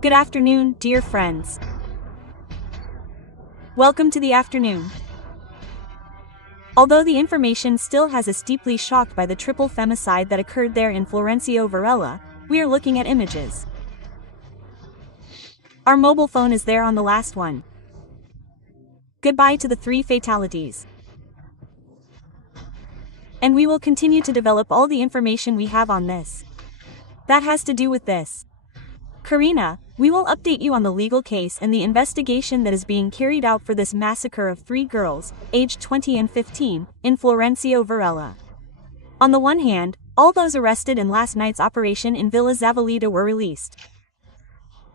Good afternoon, dear friends. Welcome to the afternoon. Although the information still has us deeply shocked by the triple femicide that occurred there in Florencio Varela, we are looking at images. Our mobile phone is there on the last one. Goodbye to the 3 fatalities. And we will continue to develop all the information we have on this. That has to do with this. Karina, we will update you on the legal case and the investigation that is being carried out for this massacre of 3 girls, aged 20 and 15, in Florencio Varela. On the one hand, all those arrested in last night's operation in Villa Zavalita were released.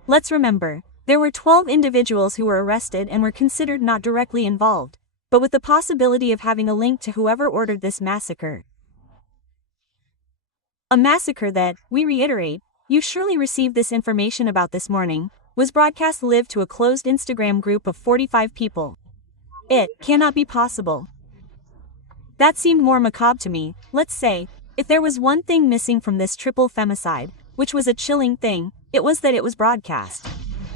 Let's remember, there were 12 individuals who were arrested and were considered not directly involved, but with the possibility of having a link to whoever ordered this massacre. A massacre that, we reiterate, you surely received this information about this morning, was broadcast live to a closed Instagram group of 45 people. It cannot be possible. That seemed more macabre to me. Let's say, if there was one thing missing from this triple femicide, which was a chilling thing, it was that it was broadcast.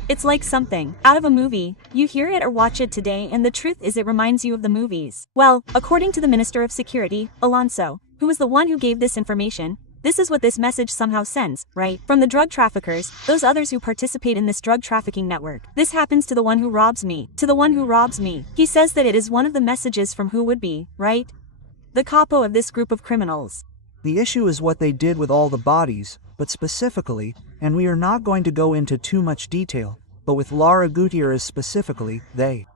It's like something out of a movie. You hear it or watch it today and the truth is it reminds you of the movies. Well, according to the Minister of Security, Alonso, who was the one who gave this information, this is what this message somehow sends, right? From the drug traffickers, those others who participate in this drug trafficking network. This happens to the one who robs me, to the one who robs me. He says that it is one of the messages from who would be, right? The capo of this group of criminals. The issue is what they did with all the bodies, but specifically, and we are not going to go into too much detail, but with Lara Gutierrez specifically, they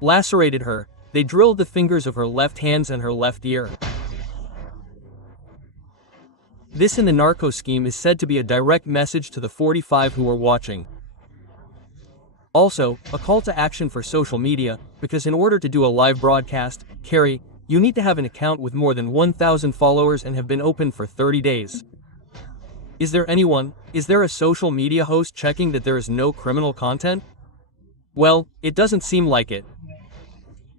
lacerated her. They drilled the fingers of her left hands and her left ear. This in the narco scheme is said to be a direct message to the 45 who are watching. Also, a call to action for social media, because in order to do a live broadcast, Carrie, you need to have an account with more than 1,000 followers and have been open for 30 days. Is there a social media host checking that there is no criminal content? Well, it doesn't seem like it.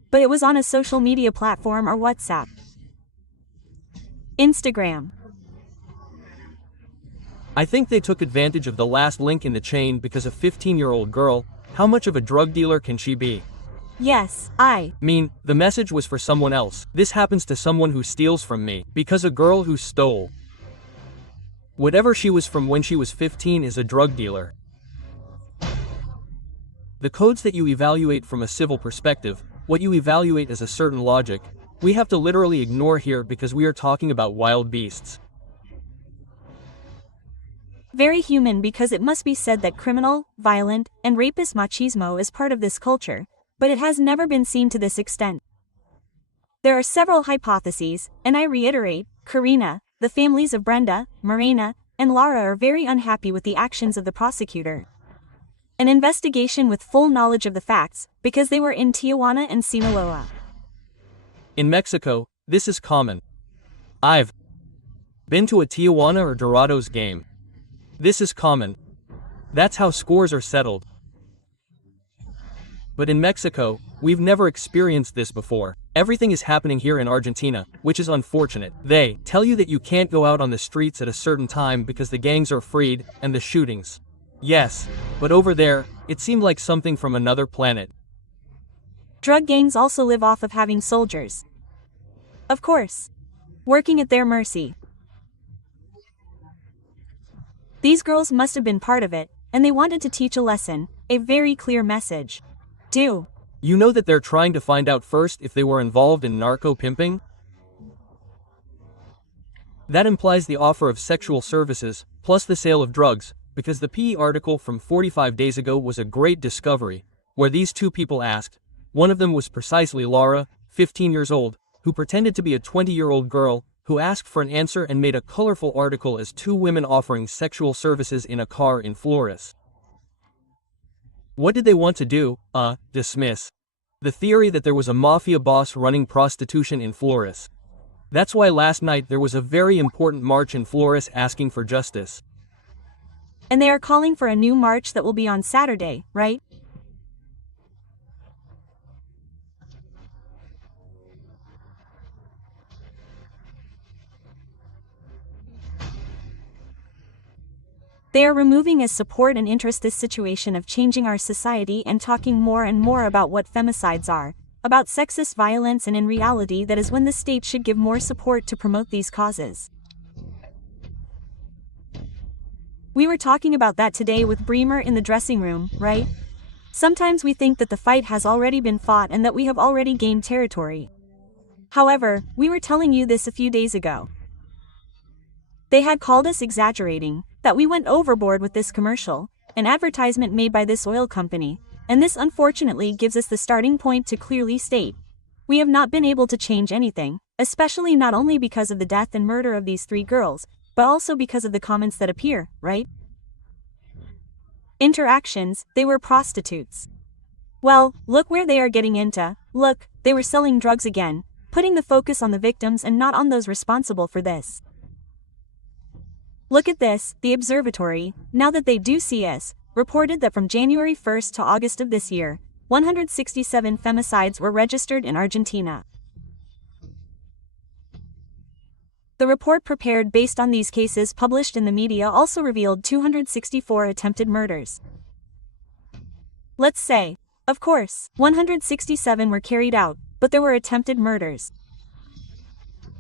But it was on a social media platform or WhatsApp. Instagram. I think they took advantage of the last link in the chain because a 15-year-old girl, how much of a drug dealer can she be? Yes, I mean, the message was for someone else. This happens to someone who steals from me, because a girl who stole whatever she was from when she was 15 is a drug dealer. The codes that you evaluate from a civil perspective, what you evaluate as a certain logic, we have to literally ignore here because we are talking about wild beasts. Very human because it must be said that criminal, violent, and rapist machismo is part of this culture, but it has never been seen to this extent. There are several hypotheses, and I reiterate, Karina, the families of Brenda, Morena, and Lara are very unhappy with the actions of the prosecutor. An investigation with full knowledge of the facts, because they were in Tijuana and Sinaloa. In Mexico, this is common. I've been to a Tijuana or Dorados game. This is common. That's how scores are settled. But in Mexico, we've never experienced this before. Everything is happening here in Argentina, which is unfortunate. They tell you that you can't go out on the streets at a certain time because the gangs are freed, and the shootings. Yes, but over there, it seemed like something from another planet. Drug gangs also live off of having soldiers. Of course. Working at their mercy. These girls must have been part of it, and they wanted to teach a lesson, a very clear message. Do you know that they're trying to find out first if they were involved in narco pimping? That implies the offer of sexual services, plus the sale of drugs, because the PE article from 45 days ago was a great discovery, where these 2 people asked. One of them was precisely Lara, 15 years old, who pretended to be a 20-year-old girl, who asked for an answer and made a colorful article as 2 women offering sexual services in a car in Flores. What did they want to do? Dismiss the theory that there was a mafia boss running prostitution in Flores. That's why last night there was a very important march in Flores asking for justice. And they are calling for a new march that will be on Saturday, right? They are removing as support and interest this situation of changing our society and talking more and more about what femicides are, about sexist violence, and in reality that is when the state should give more support to promote these causes. We were talking about that today with Bremer in the dressing room, right? Sometimes we think that the fight has already been fought and that we have already gained territory. However, we were telling you this a few days ago. They had called us exaggerating, that we went overboard with this commercial, an advertisement made by this oil company, and this unfortunately gives us the starting point to clearly state. We have not been able to change anything, especially not only because of the death and murder of these 3 girls, but also because of the comments that appear, right? Interactions, they were prostitutes. Well, look where they are getting into, look, they were selling drugs again, putting the focus on the victims and not on those responsible for this. Look at this, the observatory, now that they do see us, reported that from January 1st to August of this year, 167 femicides were registered in Argentina. The report prepared based on these cases published in the media also revealed 264 attempted murders. Let's say, of course, 167 were carried out, but there were attempted murders.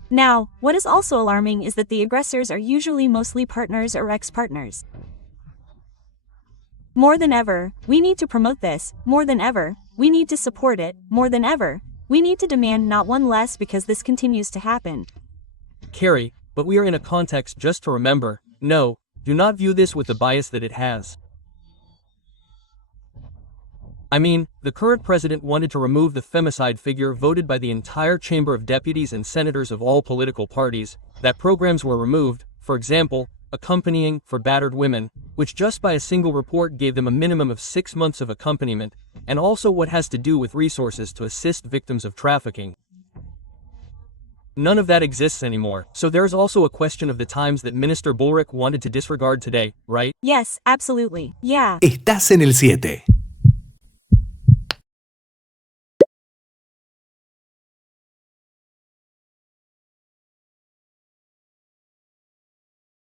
Now, what is also alarming is that the aggressors are usually mostly partners or ex-partners. More than ever, we need to promote this, more than ever, we need to support it, more than ever, we need to demand not one less because this continues to happen. Carrie, but we are in a context just to remember, no, do not view this with the bias that it has. I mean, the current president wanted to remove the femicide figure voted by the entire Chamber of Deputies and Senators of all political parties, that programs were removed, for example, accompanying for battered women, which just by a single report gave them a minimum of 6 months of accompaniment, and also what has to do with resources to assist victims of trafficking. None of that exists anymore, so there's also a question of the times that Minister Bullrich wanted to disregard today, right? Yes, absolutely, yeah. Estás en el 7.